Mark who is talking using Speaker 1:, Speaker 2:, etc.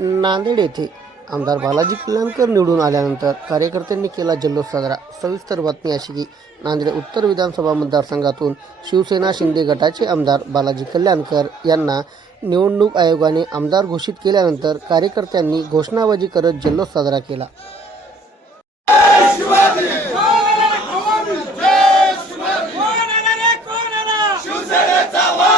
Speaker 1: नांदेड येथे आमदार बालाजी कल्याणकर निवडून आल्यानंतर कार्यकर्त्यांनी केला जल्लोष साजरा. सविस्तर बातमी अशी की नांदेड उत्तर विधानसभा मतदारसंघातून शिवसेना शिंदे गटाचे आमदार बालाजी कल्याणकर यांना निवडणूक आयोगाने आमदार घोषित केल्यानंतर कार्यकर्त्यांनी घोषणाबाजी करत जल्लोष साजरा केला.
Speaker 2: शिवसेनेचा